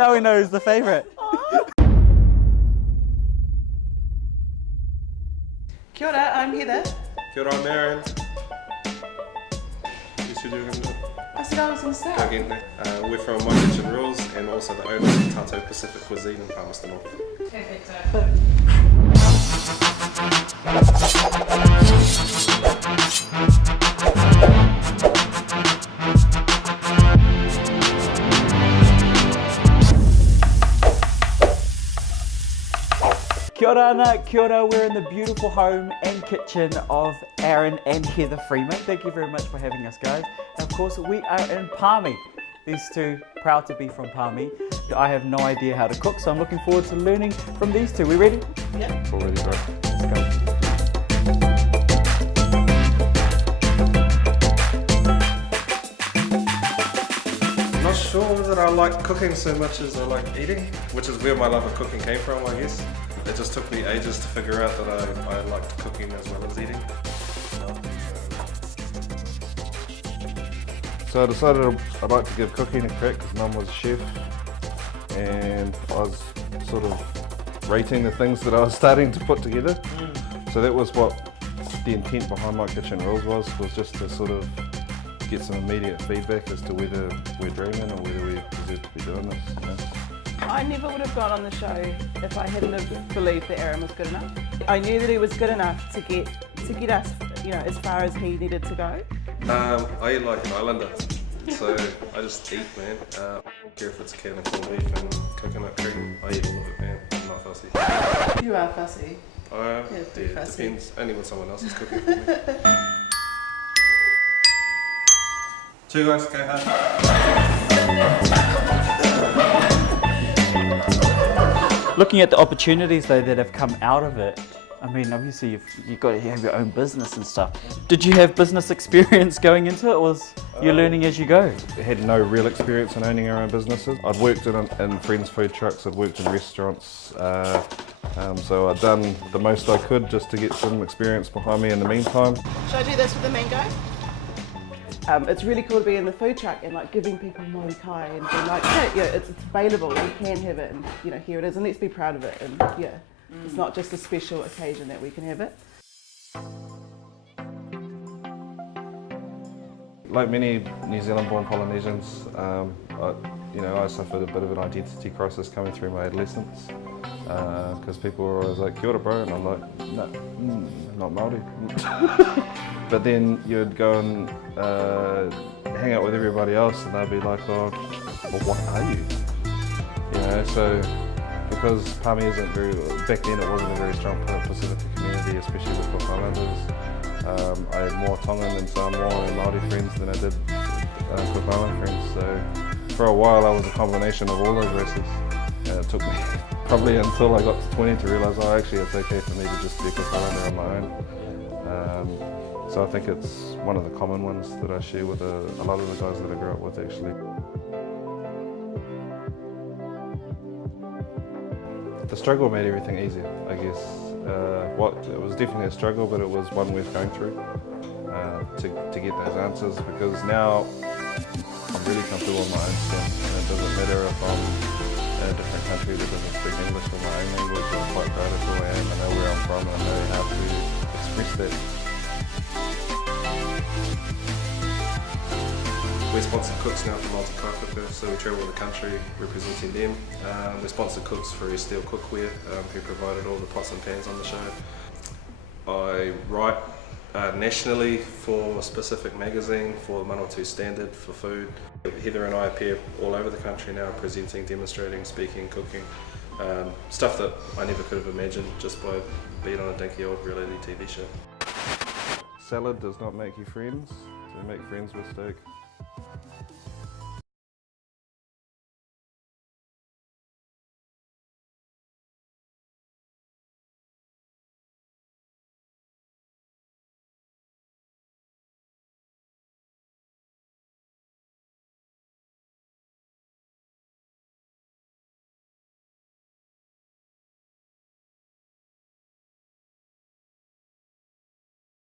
Now we know who's the favourite. Kia ora, I'm Heather. Kia ora, I'm Aaron. You said you were going to do it? I said I was going to start. Again, we're from My Kitchen Rules and also the owners of Tato Pacific Cuisine in Palmerston North. Kia ora ana, kia ora. We're in the beautiful home and kitchen of Aaron and Heather Freeman. Thank you very much for having us, guys. And of course, we are in Palmy. These two, proud to be from Palmy. I have no idea how to cook, so I'm looking forward to learning from these two. We ready? Yep. Already, bro. Let's go. Not sure that I like cooking so much as I like eating, which is where my love of cooking came from, I guess. It just took me ages to figure out that I liked cooking as well as eating. So I decided I'd like to give cooking a crack because Mum was a chef and I was sort of rating the things that I was starting to put together. So that was what the intent behind My Kitchen Rules was just to sort of get some immediate feedback as to whether we're dreaming or whether we deserve to be doing this. You know? I never would have gone on the show if I hadn't have believed that Aaron was good enough. I knew that he was good enough to get us, you know, as far as he needed to go. I eat like an islander, so I just eat, man. I don't care if it's a can of corned beef and coconut cream, I eat all of it, man. I'm not fussy. You are fussy. Yeah, too fussy. Depends, only when someone else is cooking for me. Two guys, go Looking at the opportunities though that have come out of it, I mean, obviously you've got to have your own business and stuff. Did you have business experience going into it, or was you learning as you go? I had no real experience in owning our own businesses. I'd worked in friends' food trucks, I'd worked in restaurants, so I'd done the most I could just to get some experience behind me in the meantime. Should I do this with the mango? It's really cool to be in the food truck and like giving people moi kai and being like, yeah, it's available, you can have it, and you know, here it is, and let's be proud of it. And yeah, it's not just a special occasion that we can have it. Like many New Zealand-born Polynesians, I suffered a bit of an identity crisis coming through my adolescence because people were always like, kia ora bro, and I'm like, no, I'm not Māori. But then you'd go and hang out with everybody else and they'd be like, oh, well, what are you? You know, so because Palmy isn't back then it wasn't a very strong Pacifica community, especially with Cook Islanders. I had more Tongan and Samoa and Māori friends than I did Cook Island friends. So for a while I was a combination of all those races. And it took me probably until I got to 20 to realise, oh, actually it's okay for me to just be a Cook Islander on my own. So I think it's one of the common ones that I share with a lot of the guys that I grew up with actually. The struggle made everything easier, I guess. It was definitely a struggle, but it was one worth going through to get those answers, because now I'm really comfortable in my own skin, and it doesn't matter if I'm in a different country that doesn't speak English or my own language. I'm quite proud of who I am. I know where I'm from and I know how to express that. We're sponsored cooks now for Multi Kaipapa, so we travel the country representing them. We're sponsored cooks for Steel Cookware, who provided all the pots and pans on the show. I write nationally for a specific magazine, for Manawatu Standard, for food. Heather and I appear all over the country now, presenting, demonstrating, speaking, cooking. Stuff that I never could have imagined just by being on a dinky old reality TV show. Salad does not make you friends, so make friends with steak.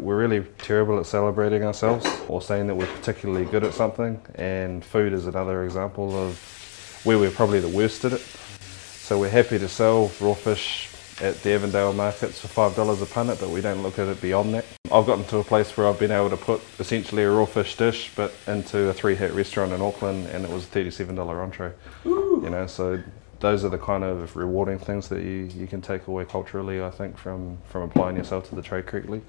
We're really terrible at celebrating ourselves or saying that we're particularly good at something, and food is another example of where we're probably the worst at it. So we're happy to sell raw fish at the Avondale markets for $5 a punnet, but we don't look at it beyond that. I've gotten to a place where I've been able to put essentially a raw fish dish, but into a 3-hat restaurant in Auckland, and it was a $37 entree. You know, so those are the kind of rewarding things that you can take away culturally, I think, from applying yourself to the trade correctly.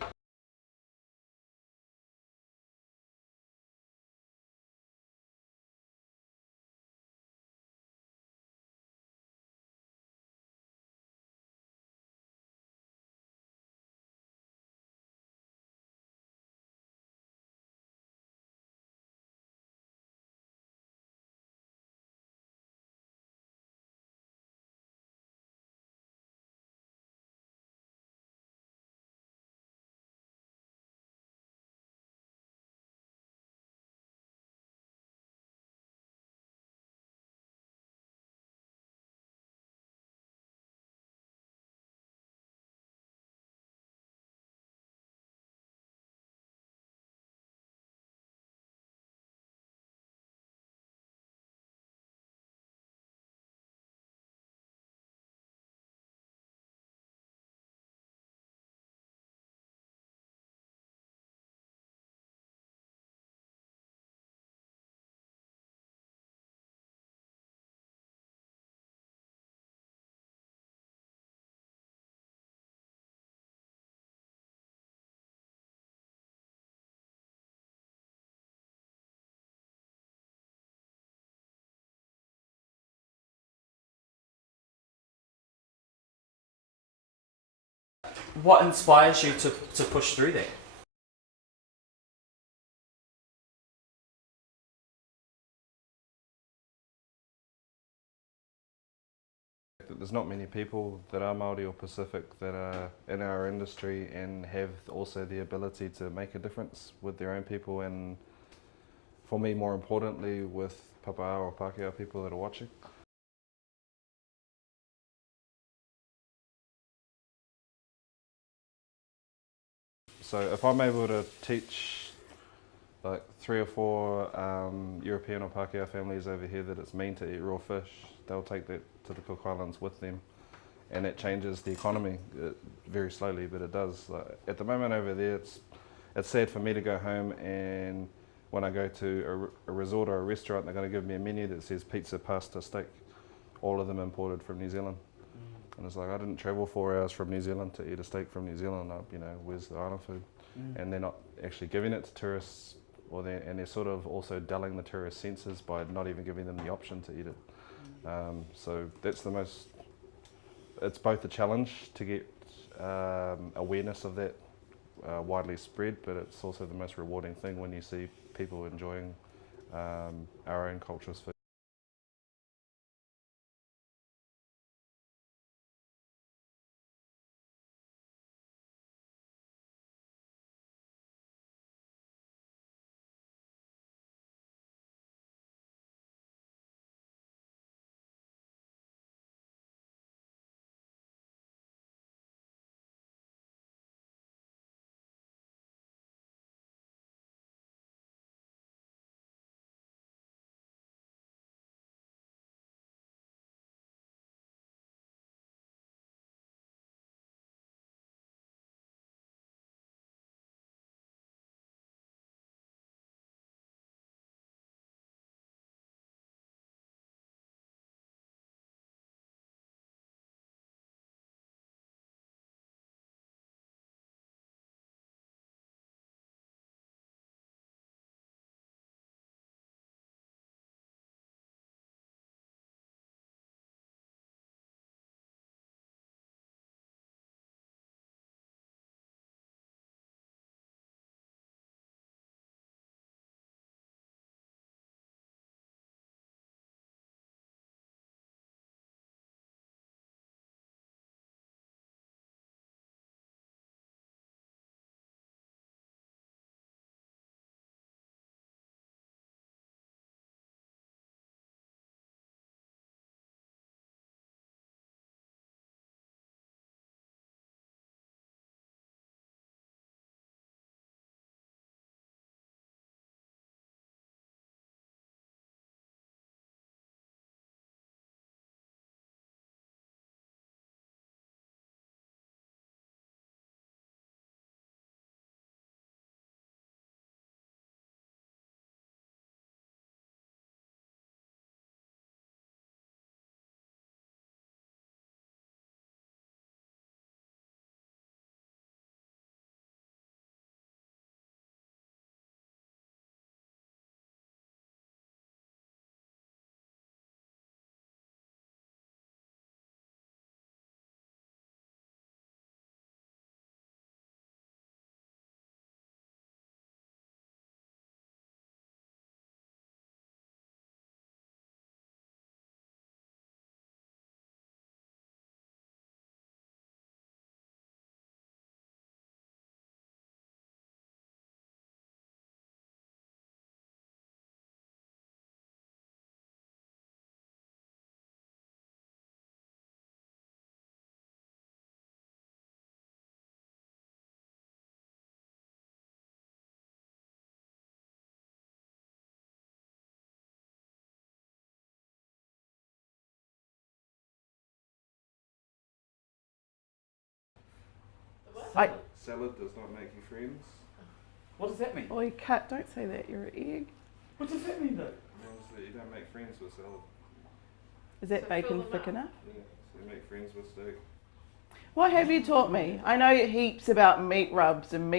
What inspires you to push through that? There's not many people that are Māori or Pacific that are in our industry and have also the ability to make a difference with their own people, and for me, more importantly, with Papaā or Pākehā people that are watching. So if I'm able to teach like 3 or 4 European or Pākehā families over here that it's mean to eat raw fish, they'll take that to the Cook Islands with them, and it changes the economy very slowly, but it does. At the moment over there, it's sad for me to go home and when I go to a resort or a restaurant, they're going to give me a menu that says pizza, pasta, steak, all of them imported from New Zealand. And it's like, I didn't travel 4 hours from New Zealand to eat a steak from New Zealand. You know, where's the island food? And they're not actually giving it to tourists, and they're sort of also dulling the tourist senses by not even giving them the option to eat it. So that's the most, it's both a challenge to get awareness of that widely spread, but it's also the most rewarding thing when you see people enjoying our own culture's food. Salad does not make you friends. What does that mean? Oh, you can't, don't say that, you're an egg. What does that mean though? It means that you don't make friends with salad. Is that So bacon fill them thick up. enough? Yeah, so you make friends with steak. What have you taught me? I know heaps about meat rubs and meat